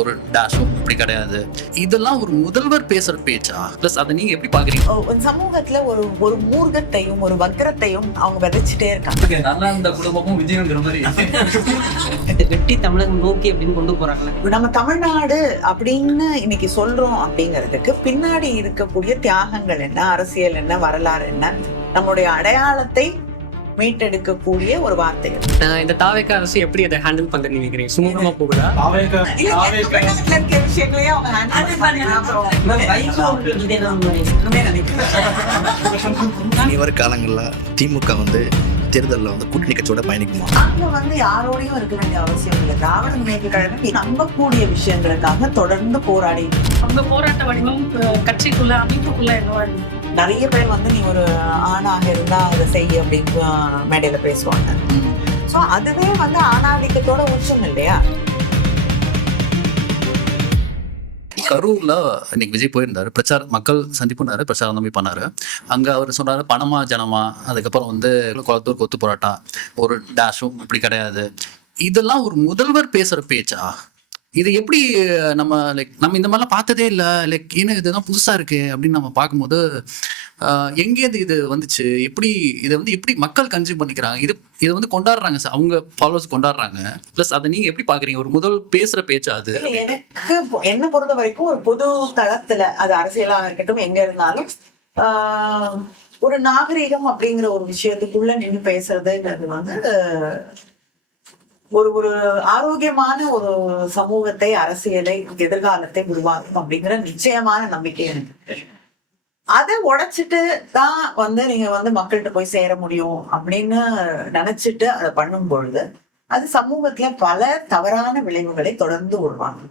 ஒரு டேஷும் இப்படி கிடையாது. இதெல்லாம் ஒரு முதல்வர் பேசுற பேச்சா? பிளஸ் அதை நீங்க எப்படி பாக்குறீங்க? சமூகத்துல ஒரு ஒரு மூர்க்கத்தையும் ஒரு வக்கரத்தையும் அவங்க விதைச்சிட்டே இருக்காங்க. நல்லா இந்த குடும்பமும் விஜயங்கிற மாதிரி வெற்றி தமிழகம் நோக்கி அப்படின்னு கொண்டு போறாங்களே. நம்ம தமிழ்நாடு அப்படின்னு இன்னைக்கு சொல்றோம் அப்படிங்கிறதுக்கு பின்னாடி இருக்கக்கூடிய தியாகங்கள் என்ன, அரசியல் என்ன, வரலாறு என்ன, நம்முடைய அடையாளத்தை மீட்டெடுக்கக்கூடிய ஒரு வார்த்தைகள். இந்த தாவேக்கா அரசு எப்படி அதை ஹேண்டில் பண்ற நினைக்கிறீங்க? சுமூகமா போகுதா? விஷயங்களையே அவங்க இனி வரும் காலங்கள்ல திமுக தேர்தலில் கூட்டணி கட்சியோட பயணிக்குமா? அங்க யாரோடையும் இருக்க வேண்டிய அவசியம் இல்லை. திராவிட முன்னேற்ற கழகம் நம்பக்கூடிய விஷயங்களுக்காக தொடர்ந்து போராடி அந்த போராட்ட வடிவம் கட்சிக்குள்ள அமைப்புக்குள்ள என்ன நிறைய பேர் நீ ஒரு ஆணாக இருந்தா அதை செய்ய அப்படின்னு மேடையில பேசுவாங்க. சோ அதுவே ஆணாதிக்கத்தோட உச்சம் இல்லையா? கரூர்ல இன்னைக்கு விஜய் போயிருந்தாரு, மக்கள் சந்திப்புனாரு, பிரச்சாரம் தம்பி பண்ணாரு. அங்க அவர் சொன்னாரு பணமா ஜனமா, அதுக்கப்புறம் குளத்தூர் கொத்து போராட்டா, ஒரு டேஷும் இப்படி கிடையாது. இதெல்லாம் ஒரு முதல்வர் பேசுற பேச்சா? இது எப்படி நம்ம இந்த மாதிரிலாம் பார்த்ததே இல்லை, ஏன்னா இதுதான் புதுசா இருக்கு அப்படின்னு நம்ம பார்க்கும்போது எங்கேருந்து இது வந்துச்சு, எப்படி இதை எப்படி மக்கள் கன்சியூம் பண்ணிக்கிறாங்க, இதை கொண்டாடுறாங்க சார், அவங்க ஃபாலோவர்ஸ் கொண்டாடுறாங்க. பிளஸ் அதை நீங்க எப்படி பாக்குறீங்க? ஒரு முதல் பேசுற பேச்சா அது? எனக்கு என்ன பொறுத்த வரைக்கும் ஒரு பொது தளத்துல, அது அரசியலாக இருக்கட்டும், எங்க இருந்தாலும் ஒரு நாகரீகம் அப்படிங்கிற ஒரு விஷயத்துக்குள்ள நின்று பேசுறதுங்கிறது ஒரு ஒரு ஆரோக்கியமான ஒரு சமூகத்தை, அரசியலை, எதிர்காலத்தை உருவாக்கும் அப்படிங்கிற நிச்சயமான நம்பிக்கை எனக்கு. அதை உடைச்சிட்டு தான் நீங்க மக்கள்கிட்ட போய் சேர முடியும் அப்படின்னு நினைச்சிட்டு அதை பண்ணும் பொழுது அது சமூகத்துல பல தவறான விளைவுகளை தொடர்ந்து உருவாங்க.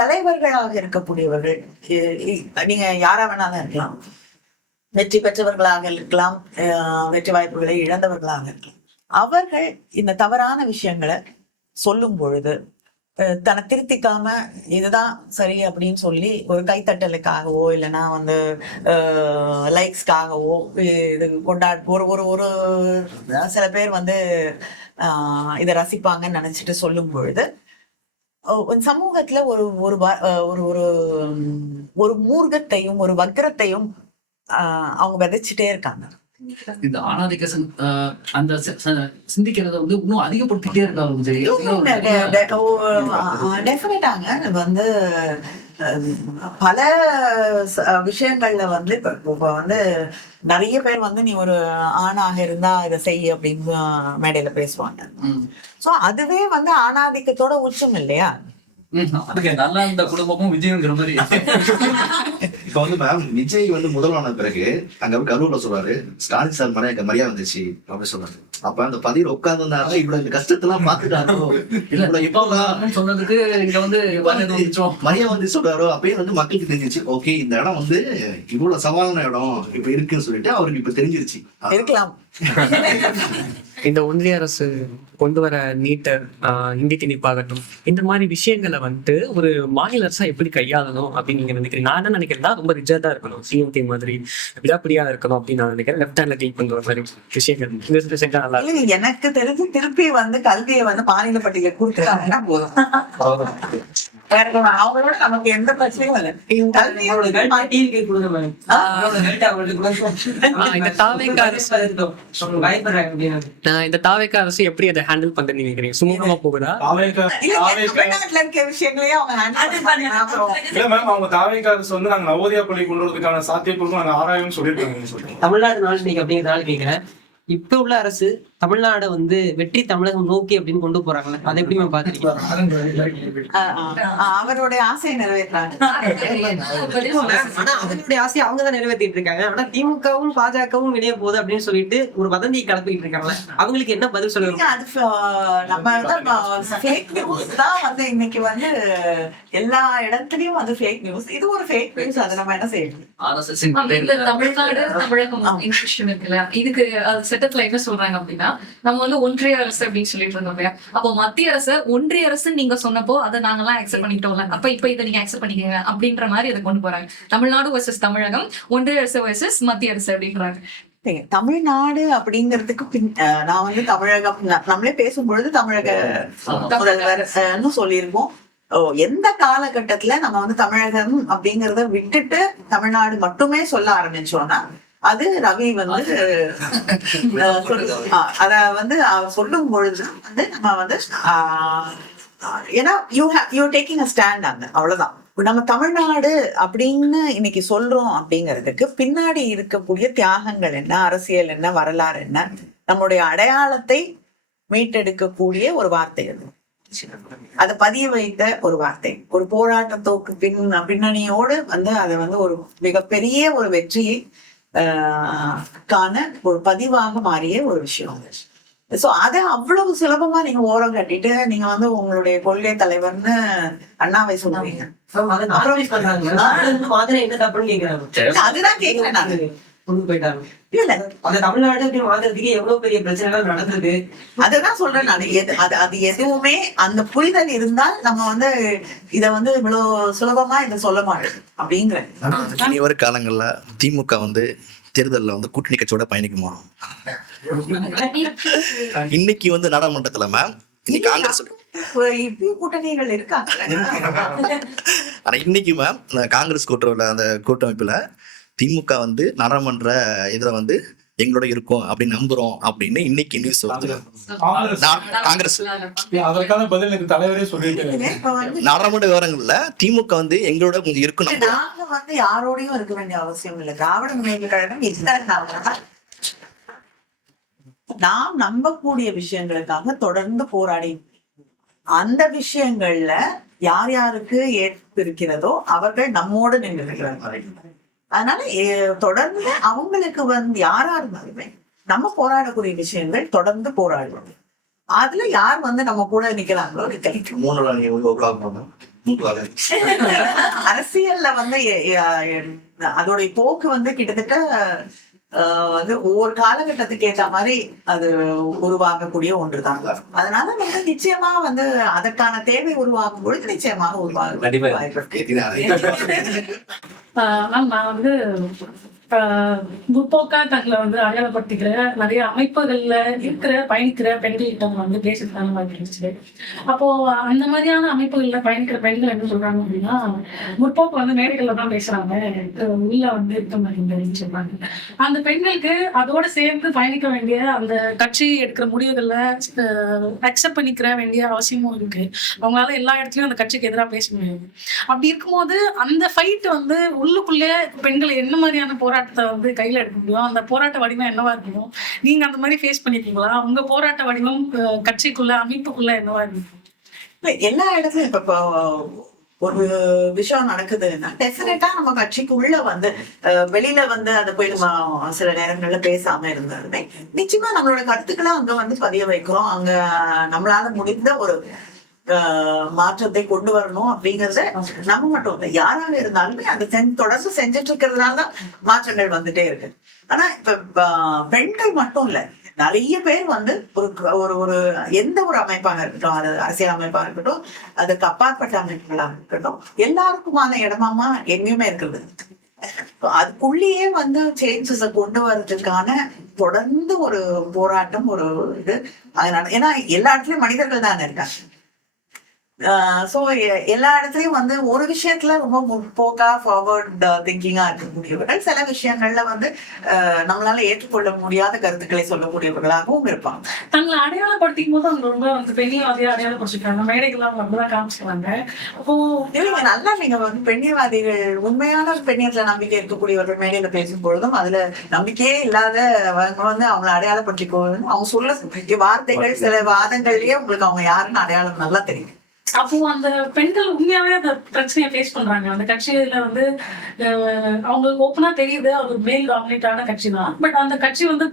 தலைவர்களாக இருக்கக்கூடியவர்கள் நீங்க யாரா வேணாலும் இருக்கலாம், வெற்றி பெற்றவர்களாக இருக்கலாம், வெற்றி வாய்ப்புகளை இழந்தவர்களாக இருக்கலாம். அவர்கள் இந்த தவறான விஷயங்களை சொல்லும் பொழுது தன்னை திருத்திக்காம இதுதான் சரி அப்படின்னு சொல்லி ஒரு கைத்தட்டலுக்காகவோ இல்லைன்னா லைக்ஸ்க்காகவோ இது ஒரு ஒரு ஒரு சில பேர் இதை ரசிப்பாங்கன்னு நினைச்சிட்டு சொல்லும் பொழுது சமூகத்துல ஒரு ஒரு ஒரு ஒரு மூர்க்கத்தையும் ஒரு வக்கரத்தையும் அவங்க விதைச்சிட்டே இருக்காங்க. இந்த ஆணாதிக்க அந்த சிந்திக்கிறத இன்னும் அதிகப்படுத்திட்டே இருக்காங்க. டெஃபினட்டாங்க பல விஷயங்கள்ல இப்ப நிறைய பேர் நீ ஒரு ஆணாக இருந்தா இதை செய்ய அப்படின்னு மேடையில பேசுவாங்க. சோ அதுவே ஆணாதிக்கத்தோட உச்சம் இல்லையா? நல்லா இந்த குடும்பமும் விஜயங்கிற மாதிரி. இப்ப மேம் விஜய் முதல்வரான பிறகு அங்க கரூர்ல சொல்றாரு, ஸ்டாலின் சார் மரியாதை வந்துச்சு அப்படின்னு சொல்றாரு. அப்ப அந்த பதிவு உட்கார்ந்து இவ்வளவு இந்த கஷ்டத்தெல்லாம் பாத்துட்டாரோ, சொன்னதுக்கு இங்க மரியாதை வந்து சொல்றாரோ அப்பயே மக்களுக்கு தெரிஞ்சிருச்சு, ஓகே இந்த இடம் இவ்வளவு சவாலான இடம் இப்ப இருக்குன்னு சொல்லிட்டு அவருக்கு இப்ப தெரிஞ்சிருச்சு. இருக்கலாம். இந்த ஒன்றிய அரசு கொண்டு வர நீட்ட இந்தி திணிப்பாகட்டும், இந்த மாதிரி விஷயங்களை ஒரு மாநில அரசா எப்படி கையாளணும் அப்படின்னு நீங்க நினைக்கிறீங்க? நான் என்ன நினைக்கிறேன்னா ரொம்ப ரிஜர்டா இருக்கணும், சிஎம்டி மாதிரி விடாப்பிடியா இருக்கணும் அப்படின்னு நான் நினைக்கிறேன். லெஃப்ட் ஹேண்ட்ல டீல் பண்ற மாதிரி விஷயங்கள் செஞ்சா நல்லா இருக்கும். எனக்கு தெரிஞ்சு திருப்பி கல்வியை மாநில பட்டியல கொடுத்துட்டாங்கன்னா போதும். அவங்களோட நமக்கு எந்த பிரச்சனையும் இல்லை. இந்த தாவேக்கா அரசு எப்படி அதை ஹேண்டில் பண்ற நினைக்கிறீங்க? சுமூகமா போகுதா? தமிழ்நாட்டுல இருக்க விஷயங்களையே அவங்க தாவேக்கா அரசு நாங்க நவோதயா பள்ளி கொண்டு வரதுக்கான சாத்தியக்கூறும் நாங்க ஆராயும் சொல்லியிருக்காங்க. தமிழ்நாடு நாள் நீங்க அப்படிங்கிறதால கேட்கிறேன், இப்ப உள்ள அரசு தமிழ்நாடு வெற்றி தமிழகம் நோக்கி அப்படின்னு கொண்டு போறாங்களே, அதை எப்படி மேம் பாத்துருக்கீங்க? அவருடைய ஆசையை நிறைவேற்றாங்க. ஆனா அதனுடைய ஆசையை அவங்கதான் நிறைவேற்றிட்டு இருக்காங்க. ஆனா திமுகவும் பாஜகவும் இணைய போகுது அப்படின்னு சொல்லிட்டு ஒரு வதந்தியை கிளப்பிட்டு இருக்காங்களே, அவங்களுக்கு என்ன பதில் சொல்லுங்க? அது நம்ம ஃபேக் நியூஸ் தான் இன்னைக்கு எல்லா இடத்துலயும் ஃபேக் நியூஸ். இது ஒரு ஃபேக் நியூஸ். அதை நம்ம என்ன செய்யணும்? தமிழ்நாடு தமிழகம் இருக்குல்ல, இதுக்கு சட்டத்துல என்ன சொல்றாங்க அப்படின்னா, நம்ம ஒன்றிய அரசு அப்படின்னு சொல்லிட்டு இருந்தோம் இல்லையா? அப்போ மத்திய அரசு ஒன்றிய அரசு நீங்க சொன்னப்போ அதை நாங்கெல்லாம் அக்செப்ட் பண்ணிட்டோம்ல, அப்ப இப்ப இதை நீங்க அக்செப்ட் பண்ணிக்கங்க அப்படின்ற மாதிரி அதை கொண்டு போறாங்க. தமிழ்நாடு வர்சஸ் தமிழகம், ஒன்றிய அரசு வர்சஸ் மத்திய அரசு அப்படின்றாங்க. தமிழ்நாடு அப்படிங்கிறதுக்கு நான் தமிழகம் நம்மளே பேசும்பொழுது தமிழக முதல்வர் சொல்லியிருக்கோம். எந்த காலகட்டத்துல நம்ம வந்து தமிழகம் அப்படிங்கறத விட்டுட்டு தமிழ்நாடு மட்டுமே சொல்ல ஆரம்பிச்சோம்னா அது ரவி வந்து அத வந்து அவர் சொல்லும் பொழுது வந்து நம்ம வந்து ஏன்னா யூ டேக்கிங் அ ஸ்டாண்ட் அந்த அவ்வளவுதான். நம்ம தமிழ்நாடு அப்படின்னு இன்னைக்கு சொல்றோம் அப்படிங்கிறதுக்கு பின்னாடி இருக்கக்கூடிய தியாகங்கள் என்ன, அரசியல் என்ன, வரலாறு என்ன, நம்முடைய அடையாளத்தை மீட்டெடுக்கக்கூடிய ஒரு வார்த்தை அது. அதை பதிய வைத்த ஒரு வார்த்தை, ஒரு போராட்டத்தோக்கு பின்னணியோடு வந்து அதை வந்து ஒரு மிகப்பெரிய ஒரு வெற்றியை காண ஒரு பதிவாக மாறிய ஒரு விஷயம். சோ அதை அவ்வளவு சுலபமா நீங்க ஓரம் கட்டிட்டு நீங்க வந்து உங்களுடைய கொள்கை தலைவர்னு அண்ணாவை சொல்லுவீங்க. அதுதான் கேக்குறேன் நான். அதுதான் சொல்றேன் நான். அது எதுவுமே அந்த புரிதல் இருந்தால் நம்ம வந்து இத வந்து இவ்வளவு சுலபமா இத சொல்ல மாட்டோம் அப்படிங்கிறேன். இனி வரும் காலங்கள்ல திமுக வந்து தேர்தலில் வந்து கூட்டணி கட்சியோட பயணிக்குமா? இன்னைக்கு வந்து நாடாளுமன்றத்துல மேம் இன்னைக்கு காங்கிரஸ் கூட்டணிகள் இருக்காங்க. ஆனா இன்னைக்கு மேம் காங்கிரஸ் கூட்டுறவுல அந்த கூட்டமைப்புல திமுக வந்து நாடாளுமன்ற இதுல வந்து எங்களோட இருக்கும் அப்படின்னு நம்புறோம் அப்படின்னு இன்னைக்கு நியூஸ் வருது. காங்கிரஸ் அதற்கான பதில் எனக்கு தலைவரே சொல்லிட்டு நாடாளுமன்ற விவரங்கள்ல திமுக வந்து எங்களோட இருக்கும். நாங்க வந்து யாரோடையும் இருக்க வேண்டிய அவசியம் இல்லை. திராவிட முன்னேற்ற கழகம் இருந்தா நாம் நம்பக்கூடிய விஷயங்களுக்காக தொடர்ந்து போராடி அந்த விஷயங்கள்ல யார் யாருக்கு ஏற்பு இருக்கிறதோ அவர்கள் நம்மோடு நின்றுகிறார்கள். அதனால தொடர்ந்து அவங்களுக்கு வந்து யாரா இருந்தாலுமே நம்ம போராடக்கூடிய விஷயங்கள் தொடர்ந்து போராடுவோம். அதுல யார் வந்து நம்ம கூட நிக்கிறாங்களோ அரசியல்ல வந்து அதோடைய போக்கு வந்து கிட்டத்தட்ட வந்து ஒவ்வொரு காலகட்டத்துக்கு ஏற்ற மாதிரி அது உருவாகக்கூடிய ஒன்றுதான். அதனால வந்து நிச்சயமா வந்து அதற்கான தேவை உருவாகும் பொழுது நிச்சயமாக உருவாகும். நான் வந்து முற்போக்கா தங்களை வந்து அடையாளப்படுத்திக்கிற நிறைய அமைப்புகள்ல இருக்கிற பயணிக்கிற பெண்கள்கிட்ட வந்து பேசுறதுக்கான வாய்ப்பு இருந்துச்சு. அப்போ அந்த மாதிரியான அமைப்புகள்ல பயணிக்கிற பெண்கள் என்ன சொல்றாங்க அப்படின்னா, முற்போக்கு வந்து மேடைகள்ல தான் பேசுறாங்க, உள்ள வந்து இருக்க மாட்டேங்குதுன்னு சொல்றாங்க. அந்த பெண்களுக்கு அதோட சேர்ந்து பயணிக்க வேண்டிய அந்த கட்சி எடுக்கிற முடிவுகள்ல அக்செப்ட் பண்ணிக்கிற வேண்டிய அவசியமும் இருக்கு. அவங்களால எல்லா இடத்துலயும் அந்த கட்சிக்கு எதிராக பேச முடியாது. அப்படி இருக்கும்போது அந்த ஃபைட் வந்து உள்ளுக்குள்ளே பெண்கள் என்ன மாதிரியான போராட்டத்தை வந்து கையில எடுக்க முடியும், அந்த போராட்ட வடிவம் என்னவா இருக்கணும், நீங்க அந்த மாதிரி ஃபேஸ் பண்ணிருக்கீங்களா? உங்க போராட்ட வடிவம் கட்சிக்குள்ள அமைப்புக்குள்ள என்னவா இருக்கும்? எல்லா இடத்துலயும் இப்ப ஒரு விஷயம் நடக்குதுன்னா டெஃபினட்டா நம்ம கட்சிக்கு உள்ள வந்து வெளியில வந்து அதை போய் நம்ம சில நேரங்கள்ல பேசாம இருந்தாலுமே நிச்சயமா நம்மளோட கருத்துக்களை அங்க வந்து பதிய வைக்கிறோம். அங்க நம்மளால முடிந்த ஒரு மாற்றத்தை கொண்டு வரணும் அப்படிங்கறத நம்ம மட்டும் இல்லை, யாராக இருந்தாலுமே அந்த தொடர்ந்து செஞ்சுட்டு இருக்கிறதுனால மாற்றங்கள் வந்துட்டே இருக்கு. ஆனா இப்ப பெண்கள் மட்டும் இல்ல, நிறைய பேர் வந்து ஒரு ஒரு எந்த ஒரு அமைப்பாக இருக்கட்டும், அது அரசியல் அமைப்பா இருக்கட்டும், அதுக்கு அப்பாற்பட்ட அமைப்புகளாக இருக்கட்டும், எல்லாருக்குமான இடமாமா எங்கேயுமே இருக்கிறது. அதுக்குள்ளேயே வந்து சேஞ்சஸ கொண்டு வர்றதுக்கான தொடர்ந்து ஒரு போராட்டம், ஒரு இது. அதனால ஏன்னா எல்லா இடத்துலயும் மனிதர்கள் தானே இருக்காங்க. சோ எல்லா இடத்துலயும் வந்து ஒரு விஷயத்துல ரொம்ப முற்போக்கா ஃபார்வர்ட் திங்கிங்கா இருக்கக்கூடியவர்கள், சில விஷயங்கள்ல வந்து நம்மளால ஏற்றுக்கொள்ள முடியாத கருத்துக்களை சொல்லக்கூடியவர்களாகவும் இருப்பாங்க. தங்களை அடையாளப்படுத்திக்கும் போது அவங்க ரொம்ப வந்து பெண்ணியவாதியா அடையாளப்படுத்திருக்காங்க, மேடைகள் அவங்க அப்படிதான் காமிச்சுக்கிறாங்க. அப்போ இல்லைங்க, நல்லா நீங்க வந்து பெண்ணியவாதிகள், உண்மையான பெண்ணியத்துல நம்பிக்கை இருக்கக்கூடியவர்கள் மேடையில பேசும் பொழுதும் அதுல நம்பிக்கையே இல்லாதவங்க வந்து அவங்களை அடையாளப்படுத்திக்கோன்னு அவங்க சொல்ல வார்த்தைகள், சில வாதங்கள்லயே உங்களுக்கு அவங்க யாருன்னு அடையாளம் நல்லா தெரியும். அப்போ அந்த பெண்கள் உண்மையாவே அந்த பிரச்சனையை ஃபேஸ் பண்றாங்க. அந்த கட்சியில வந்து அவங்களுக்கு ஓப்பனா தெரியுது அது மேல் டாமினேட்டான கட்சி தான், பட் அந்த கட்சி வந்து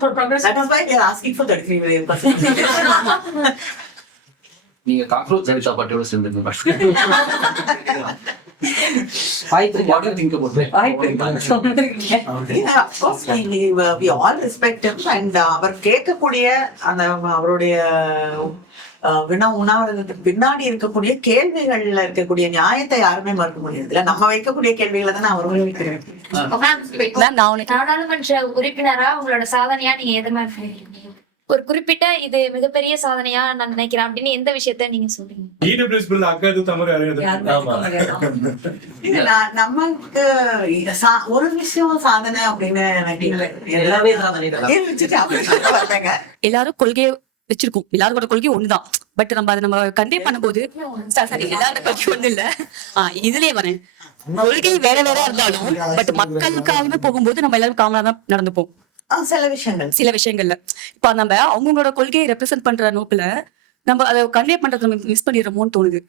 நீங்க காக்ரோச் ஜனிதா பார்ட்டியோட சேர்ந்துருங்க. அவர் கேட்கக்கூடிய அந்த அவருடைய உணவதற்கு பின்னாடி இருக்கக்கூடிய கேள்விகள்ல இருக்கக்கூடிய நியாயத்தை யாருமே மறுக்க முடியாது. இல்ல நம்ம வைக்கக்கூடிய கேள்விகளை தான் அவர்களும் வைக்கிறேன். நாடாளுமன்ற உறுப்பினரா உங்களோட சாதனையா நீங்க எது மாதிரி ஒரு குறிப்பிட்ட இது மிகப்பெரிய சாதனையா நான் நினைக்கிறேன் அப்படின்னு எந்த விஷயத்த நீங்க சொல்றீங்க? இடபிள்யூஎஸ் பில் அக்கா எதிர்த்த மாதிரி நமக்கு ஒரு விஷயம் சாதனை அப்படின்னு எனக்கு இல்லை. எல்லாமே சாதனை தான். வச்சுட்டு அப்படி சொல்ல வரலைங்க. எல்லாரும் கொள்கையை வச்சிருக்கோம், எல்லாரோட கொள்கை ஒண்ணுதான். பட் நம்ம அதை நம்ம கன்வே பண்ணும்போது சரி எல்லாரோட கொள்கை ஒண்ணு இல்ல. இதுலயே வரேன், கொள்கை வேற வேற இருந்தாலும் பட் மக்களுக்காக போகும்போது நம்ம எல்லாரும் காமனா தான் நடந்துப்போம். சில விஷயங்கள்ல இப்ப நம்ம அவங்களோட கொள்கையை ரெப்ரசென்ட் பண்ற நோக்குல நம்ம அதை கன்வே பண்றது நம்ம மிஸ் பண்ணிடுறோமோன்னு தோணுது.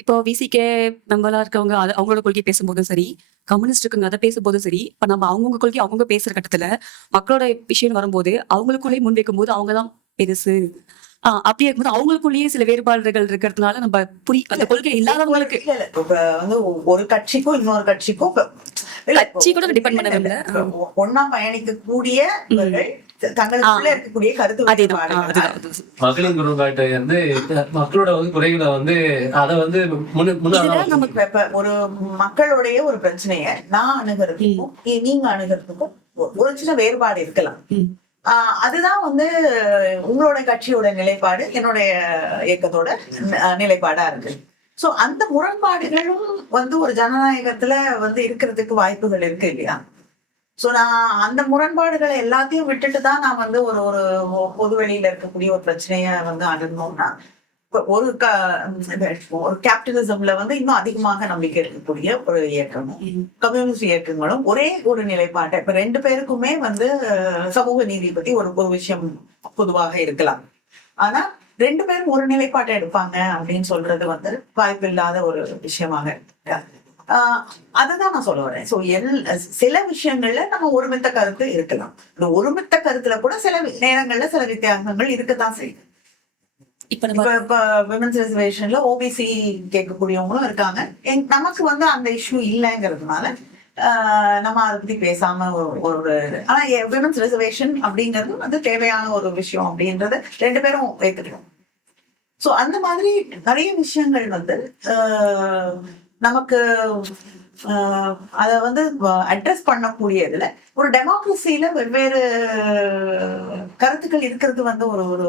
இப்போ விசிகே மெம்பரா இருக்கவங்க அவங்களோட கொள்கை பேசும்போதும் சரி, கம்யூனிஸ்ட் இருக்குங்க அதை பேசும்போதும் சரி, இப்ப நம்ம அவங்கவுங்க கொள்கை அவங்க பேசுற கட்டத்துல மக்களோட விஷயம் வரும்போது அவங்களுக்குள்ளேயே முன்வைக்கும் போது அவங்கதான் பெருசு. அப்படி இருக்கும்போது அவங்களுக்குள்ளேயே சில வேறுபாடுகள் இருக்கிறதுனால நம்ம அந்த கொள்கை இல்லாதவங்களுக்கு இப்ப வந்து ஒரு கட்சிக்கும் இன்னொரு கட்சிக்கும் கட்சி கூட டிபெண்ட் பண்ண ஒன்னா பயணிக்க கூடிய தங்களுக்குள்ள இருக்கக்கூடிய கருத்து வேறுபாடுகள். மகளிர் குறுங்காட்டை வந்து மக்களோட வந்து குறைகளை வந்து அதை வந்து நமக்கு ஒரு மக்களுடைய ஒரு பிரச்சனைய நான் அணுகிறதுக்கும் நீங்க அணுகிறதுக்கும் ஒரு சின்ன வேறுபாடு இருக்கலாம். அதுதான் வந்து உங்களோட கட்சியோட நிலைப்பாடு, என்னுடைய இயக்கத்தோட நிலைப்பாடா இருக்கு. சோ அந்த முரண்பாடுகளும் வந்து ஒரு ஜனநாயகத்துல வந்து இருக்கிறதுக்கு வாய்ப்புகள் இருக்கு இல்லையா? சோ நான் அந்த முரண்பாடுகளை எல்லாத்தையும் விட்டுட்டு தான் நான் வந்து ஒரு பொது வெளியில இருக்கக்கூடிய ஒரு பிரச்சனைய வந்து அணுகணும்னா ஒரு கேபிட்டலிசம்ல வந்து இன்னும் அதிகமாக நம்பிக்கை இருக்கக்கூடிய ஒரு இயக்கமும் கம்யூனிஸ்ட் இயக்கங்களும் ஒரே ஒரு நிலைப்பாட்டை, இப்ப ரெண்டு பேருக்குமே வந்து சமூக நீதி பத்தி ஒரு விஷயம் பொதுவாக இருக்கலாம். ஆனா ரெண்டு பேரும் ஒரு நிலைப்பாட்டை எடுப்பாங்க அப்படின்னு சொல்றது வந்து வாய்ப்பு இல்லாத ஒரு விஷயமாக இருக்கு. அதுதான் நான் சொல்ல வரேன். சோ சில விஷயங்கள்ல நம்ம ஒருமித்த கருத்து இருக்கலாம். இந்த ஒருமித்த கருத்துல கூட சில நேரங்கள்ல சில வித்தியாசங்கள் இருக்கத்தான் செய்யும். இப்ப விமென்ஸ் ரிசர்வேஷன்ல ஓபிசி கேட்கக்கூடியவங்களும் இருக்காங்க. நமக்கு வந்து அந்த இஷ்யூ இல்லைங்கிறதுனால நம்ம அதை பத்தி பேசாம ஒரு ஆனா விமென்ஸ் ரிசர்வேஷன் அப்படிங்கிறது வந்து தேவையான ஒரு விஷயம் அப்படின்றத ரெண்டு பேரும் ஏத்துக்கிறோம். சோ அந்த மாதிரி நிறைய விஷயங்கள் வந்து நமக்கு அதை வந்து அட்ரஸ் பண்ணக்கூடியதுல ஒரு டெமோக்ரஸியில வெவ்வேறு கருத்துக்கள் இருக்கிறது வந்து ஒரு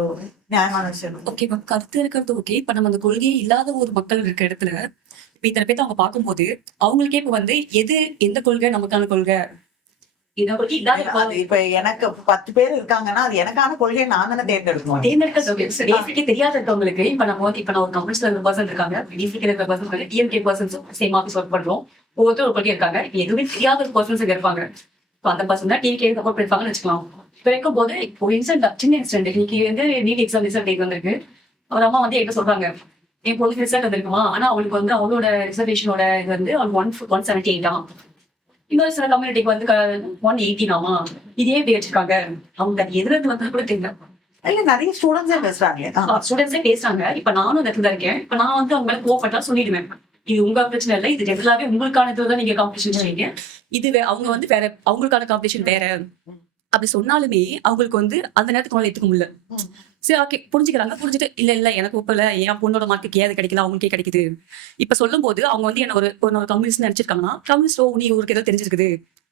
நியாயமான விஷயம். ஓகே, கருத்து இருக்கிறது ஓகே. இப்ப நம்ம அந்த கொள்கையே இல்லாத ஒரு மக்கள் இருக்க இடத்துல இப்ப இத்தனை பேர்த்த அவங்க பார்க்கும்போது அவங்களுக்கே இப்ப வந்து எந்த கொள்கை நமக்கான கொள்கை இப்ப எனக்கு 10 பேர் இருக்காங்கன்னா அது எனக்கான கொள்கையை நான் தானே தேர்ந்தெடுக்கணும். தேர்ந்தெடுக்க தெரியாத இருக்கவங்களுக்கு இப்ப நான் ஒரு கம்யூனிஸ்ட்ல ஒரு பர்சன் இருக்காங்க, டிஎம்கே இருக்கிற பர்சன், டிஎம்கே பர்சன்ஸும் சேம் ஆஃபீஸ் ஒர்க் பண்றோம். ஒவ்வொருத்தரும் ஒரு கொள்கை இருக்காங்க. இப்ப எதுவுமே தெரியாத ஒரு பர்சன்ஸ் இருப்பாங்க. இப்போ அந்த பர்சன் தான் டிஎம்கே சப்போர்ட் பண்ணிருப்பாங்கன்னு வச்சுக்கலாம். இப்ப இருக்கும் போது இப்போ சின்ன இன்சிடென்ட் இன்னைக்கு வந்து நீட் எக்ஸாம் ரிசல்ட் வந்திருக்கு. அவர் அம்மா வந்து என்ன சொல்றாங்க, என் பொழுது ரிசல்ட் வந்திருக்குமா, ஆனா அவங்களுக்கு வந்து அவங்களோட ரிசர்வேஷனோட இது வந்து அவங்களுக்கு 178 இன்னொரு சில கம்யூனிட்டிக்கு வந்து 180 இதே இப்படி வச்சிருக்காங்க. அவங்க எதிர்த்து வந்து கூட தெரியல. இல்ல நிறைய ஸ்டூடெண்ட்ஸே பேசுறாங்க. இப்ப நானும் இந்த இடத்துல இருக்கேன். இப்ப நான் வந்து அவங்க மேல கோவப்பட்டா சொல்லிடுவேன், இது உங்க பிரச்சனை இல்லை, இது ரெகுலராகவே உங்களுக்கான இதுதான் நீங்க காம்படிஷன் செய்வீங்க, இது அவங்க வந்து வேற அவங்களுக்கான காம்படிஷன் வேற அப்படி சொன்னாலுமே அவங்களுக்கு வந்து அந்த நேரத்துக்கு ஏத்துக்க முடியல. சரி ஓகே புரிஞ்சுக்கிறாங்க. புரிஞ்சுட்டு இல்ல எனக்கு ஒப்பல, என் பொண்ணோட மார்க்குக்கு ஏது கிடைக்கல, அவங்களுக்கே கிடைக்குது. இப்ப சொல்லும் போது அவங்க வந்து என்ன ஒரு கம்யூனிஸ்ட் நினைச்சிருக்காங்கன்னா கம்யூனிஸ்ட் நீ ஊருக்கு ஏதோ தெரிஞ்சிருக்குது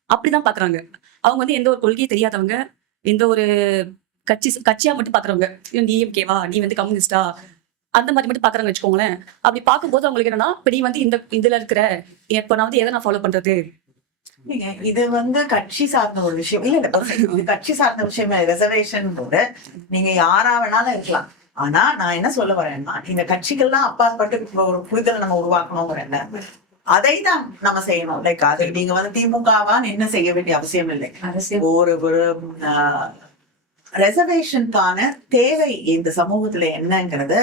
அப்படிதான் பாக்குறாங்க. அவங்க வந்து எந்த ஒரு கொள்கையும் தெரியாதவங்க, எந்த ஒரு கட்சியா மட்டும் பாக்குறவங்க, டிஎம்கேவா நீ வந்து கம்யூனிஸ்டா அந்த மாதிரி மட்டும் பாக்குறாங்க வச்சுக்கோங்களேன். அப்படி பார்க்கும்போது அவங்களுக்கு என்னன்னா இப்ப நீ வந்து இதுல இருக்கிற இப்ப நான் வந்து எதை நான் ஃபாலோ பண்றது. இது வந்து கட்சி சார்ந்த ஒரு விஷயம் இல்ல. இது கட்சி சார்ந்த விஷயம். ரிசர்வேஷன் கூட நீங்க யாரா வேணாலும் இருக்கலாம். ஆனா நான் என்ன சொல்ல வரேன்னா இந்த கட்சிகள்லாம் அப்பாற்பட்டு ஒரு புரிதலை நம்ம உருவாக்கணுங்கிற அதை தான் நம்ம செய்யணும். லைக் அது நீங்க வந்து திமுகவான்னு என்ன செய்ய வேண்டிய அவசியம் இல்லை. ஒரு ரிசர்வேஷனுக்கான தேவை இந்த சமூகத்துல என்னங்கிறத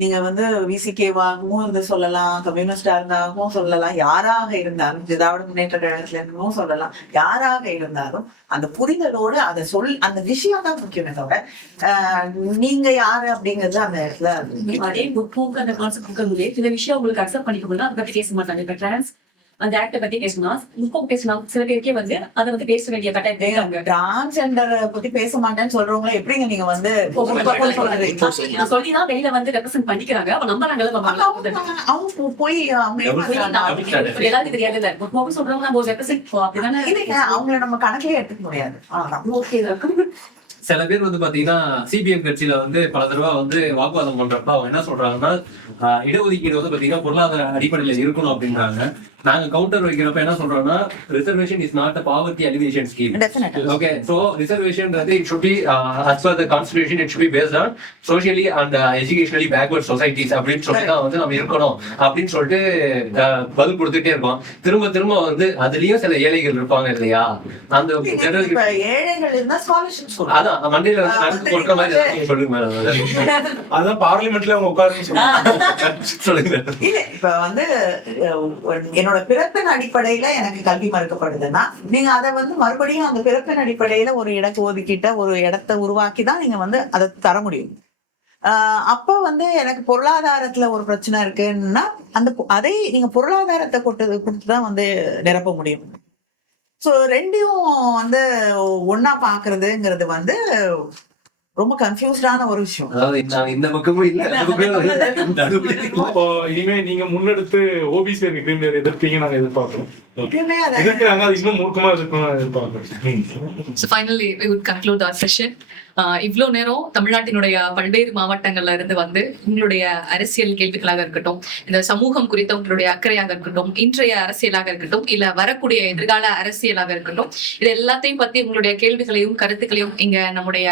நீங்க வந்து விசிகேவாகவும் வந்து சொல்லலாம், கம்யூனிஸ்டா இருந்தாகவும் சொல்லலாம், யாராக இருந்தாலும் திராவிட முன்னேற்ற கழகத்துல இருந்தும் சொல்லலாம், யாராக இருந்தாலும் அந்த புரிதலோடு அதை அந்த விஷயம் தான் முக்கியமே தவிர நீங்க யாரு அப்படிங்கிறது அந்த இடத்துல அதே முற்போக்கு அந்த கான்செப்ட் சில விஷயம் உங்களுக்கு அக்செப்ட் பண்ணிக்க முடியல, அதை பத்தி பேச மாட்டாங்க. இப்ப டிரான்ஸ் அந்த ஆக்ட பத்தி பேசணும்னா முற்போக்கு பேசணும், சில பேருக்கே வந்து அதை வந்து பேச வேண்டிய கட்டாயத்தை டிரான்ஸ்ஜெண்டர் பத்தி பேச மாட்டேன்னு சொல்றவங்க எப்படிங்க நீங்க வந்து சொல்லிதான் வெளியில வந்து ரெப்ரசென்ட் பண்ணிக்கிறாங்க. அப்ப நம்புறாங்க அவங்க போய் எல்லாருக்கும் தெரியாது முற்போக்கு சொல்றவங்க அப்படிதானே அவங்கள நம்ம கணக்கிலே எடுத்துக்க முடியாது. சில பேர் வந்து பாத்தீங்கன்னா சிபிஎம் கட்சியில வந்து பல தடவை வந்து வாக்குவாதம் பண்றப்ப அவங்க என்ன சொல்றாங்கன்னா இடஒதுக்கீடு வந்து பாத்தீங்கன்னா பொருளாதார அடிப்படையில இருக்கணும் அப்படின்றாங்க. நாங்க கவுண்டர் வைக்கிறப்ப என்ன சொல்றோம்னா reservation is not a poverty alleviation scheme. Okay, so reservation it should be as per the constitution it should be based on socially and educationally backward societies அப்படின்னு சொல்லி தான் வந்து நம்ம இருக்கணும் அப்படின்னு சொல்லிட்டு பதில் கொடுத்துட்டே இருக்கோம். திரும்ப திரும்ப வந்து அதுலயும் சில ஏழைகள் இருப்பாங்க இல்லையா, அந்த இப்ப ஏழைகள் இருந்தா ஸ்காலர்ஷிப் சொல்றாங்க. அதான் மண்டியில வந்து நடந்து கொடுக்குற மாதிரி ஏதாவது சொல்லுங்க மேடம். அதான் பார்லிமெண்ட்ல அவங்க உட்காருன்னு சொல்லுங்க. இல்ல இப்ப வந்து என்னோட பிறப்பின் அடிப்படையில எனக்கு கல்வி மறுக்கப்படுதுன்னா நீங்க அதை வந்து மறுபடியும் அந்த பிறப்பின் அடிப்படையில ஒரு இடத்தை ஒதுக்கிட்ட ஒரு இடத்தை உருவாக்கி தான் நீங்க வந்து அதை தர முடியும். அப்ப வந்து எனக்கு பொருளாதாரத்துல ஒரு பிரச்சனை இருக்குன்னா அதை நீங்க பொருளாதாரத்தை கொடுத்துதான் வந்து நிரப்ப முடியும். சோ ரெண்டையும் வந்து ஒன்னா பாக்குறதுங்கிறது வந்து ரொம்ப கன்ஃபியூஸ்டான ஒரு விஷயம். அதாவது இந்த பக்கமும் இல்ல இப்போ இனிமே நீங்க முன்னெடுத்து ஓபிசி எதிர்ப்பீங்க நாங்க எதிர்பார்க்கிறோம். எதிர்க்கிறாங்க, அது இன்னும் மூர்க்கமா இருக்கணும்னு எதிர்பார்க்கிறோம். So finally we would conclude our session. இவ்வளோ நேரம் தமிழ்நாட்டினுடைய பல்வேறு மாவட்டங்கள்ல இருந்து வந்து உங்களுடைய அரசியல் கேள்விகளாக இருக்கட்டும், இந்த சமூகம் குறித்த உங்களுடைய அக்கறையாக இருக்கட்டும், இன்றைய அரசியலாக இருக்கட்டும், இல்ல வரக்கூடிய எதிர்கால அரசியலாக இருக்கட்டும், இது எல்லாத்தையும் பத்தி உங்களுடைய கேள்விகளையும் கருத்துக்களையும் இங்க நம்முடைய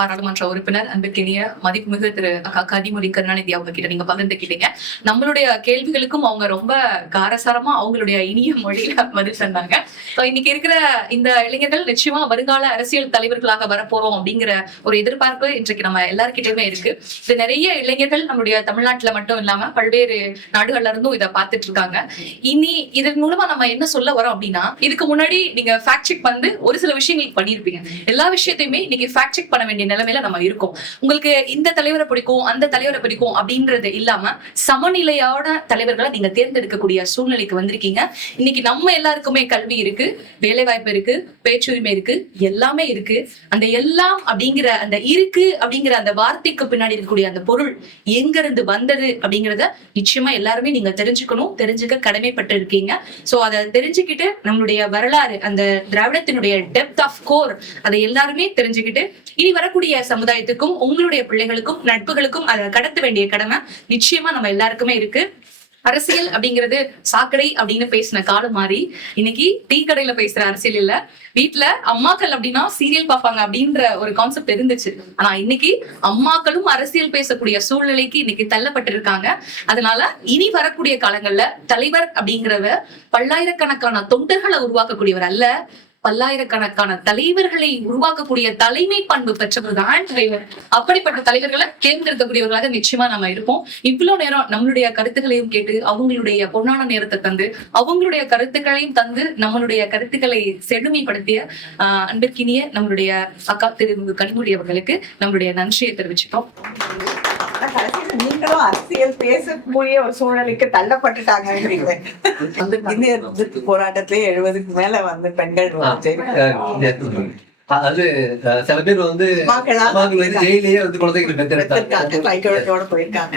பாராளுமன்ற உறுப்பினர் அன்பிற்கினிய மதிப்புமிகு திரு கனிமொழி கருணாநிதி அவங்க கிட்ட நீங்க பகிர்ந்துக்கிட்டீங்க. நம்மளுடைய கேள்விகளுக்கும் அவங்க ரொம்ப காரசாரமா அவங்களுடைய இனிய மொழியில பதில் சொன்னாங்க. இன்னைக்கு இருக்கிற இந்த இளைஞர்கள் நிச்சயமா வருங்கால அரசியல் தலைவர்களாக வரப்போறோம் அப்படிங்கிற ஒரு எதிர்பார்ப்பு இன்றைக்கு நம்ம எல்லார்கிட்டயுமே இருக்கு. இது நிறைய இளைஞர்கள் நம்மளுடைய தமிழ்நாட்டுல மட்டும் இல்லாம பல்வேறு நாடுகள்ல இருந்தும் இதை பார்த்துட்டு இருக்காங்க. இனி இதன் மூலமா நம்ம என்ன சொல்ல வரோம் அப்படின்னா, இதுக்கு முன்னாடி நீங்க ஃபேக்ட் செக் வந்து ஒரு சில விஷயங்களுக்கு பண்ணிருப்பீங்க. எல்லா விஷயத்தையுமே இன்னைக்கு ஃபேக்ட் செக் பண்ண வேண்டிய நிலைமையில நம்ம இருக்கோம். உங்களுக்கு இந்த தலைவரை பிடிக்கும் அந்த தலைவரை பிடிக்கும் அப்படின்றது இல்லாம சமநிலையோட தலைவர்களை நீங்க தேர்ந்தெடுக்கக்கூடிய சூழ்நிலைக்கு வந்திருக்கீங்க. இன்னைக்கு நம்ம எல்லாருக்குமே கல்வி இருக்கு, வேலை வாய்ப்பு இருக்கு, பேச்சுரிமை இருக்கு, எல்லாமே இருக்கு. அந்த எல்லாம் அப்படிங்கிற அந்த இருக்கு அப்படிங்கிற அந்த வார்த்தைக்கு பின்னாடி இருக்கக்கூடிய அந்த பொருள் எங்க இருந்து வந்தது அப்படிங்கறத நிச்சயமா எல்லாருமே நீங்க தெரிஞ்சுக்கணும், தெரிஞ்சுக்க கடமைப்பட்டு இருக்கீங்க. சோ அதை தெரிஞ்சுக்கிட்டு நம்மளுடைய வரலாறு, அந்த திராவிடத்தினுடைய டெப்த் ஆஃப் கோர், அதை எல்லாருமே தெரிஞ்சுக்கிட்டு இனி வரக்கூடிய சமுதாயத்துக்கும் உங்களுடைய பிள்ளைகளுக்கும் நட்புகளுக்கும் அதை கடத்த வேண்டிய கடமை நிச்சயமா நம்ம எல்லாருக்குமே இருக்கு. அரசியல் அப்படிங்கிறது சாக்கடை அப்படின்னு பேசின காலம் மாறி இன்னைக்கு டீ கடையில பேசுற அரசியல் இல்ல, வீட்டுல அம்மாக்கள் அப்படின்னா சீரியல் பார்ப்பாங்க அப்படின்ற ஒரு கான்செப்ட் இருந்துச்சு. ஆனா இன்னைக்கு அம்மாக்களும் அரசியல் பேசக்கூடிய சூழ்நிலைக்கு இன்னைக்கு தள்ளப்பட்டு இருக்காங்க. அதனால இனி வரக்கூடிய காலங்கள்ல தலைவர் அப்படிங்கிறவர் பல்லாயிரக்கணக்கான தொண்டர்களை உருவாக்கக்கூடியவர் அல்ல, பல்லாயிரக்கணக்கான தலைவர்களை உருவாக்கக்கூடிய தலைமை பண்பு பெற்றவர் தான் தலைவர். அப்படிப்பட்ட தலைவர்களை தேர்ந்தெடுக்கக்கூடியவர்களாக நிச்சயமா நம்ம இருப்போம். இவ்வளவு நேரம் நம்மளுடைய கருத்துக்களையும் கேட்டு அவங்களுடைய பொன்னான நேரத்தை தந்து அவங்களுடைய கருத்துக்களையும் தந்து நம்மளுடைய கருத்துக்களை செழுமைப்படுத்திய அன்பிற்கினிய நம்மளுடைய அக்கா திரு கனிமொழி அவர்களுக்கு நம்மளுடைய நன்றியை தெரிவிச்சுட்டோம். நீங்களும் அரசியல் பேசக்கூடிய ஒரு சூழ்நிலைக்கு தள்ளப்பட்டுட்டாங்க. போராட்டத்திலே 70க்கு மேல வந்து பெண்கள் அது சில பேர் வந்து ஜெயிலேயே வந்து குழந்தைகளை பெற்றெடுத்தாங்க, போயிருக்காங்க.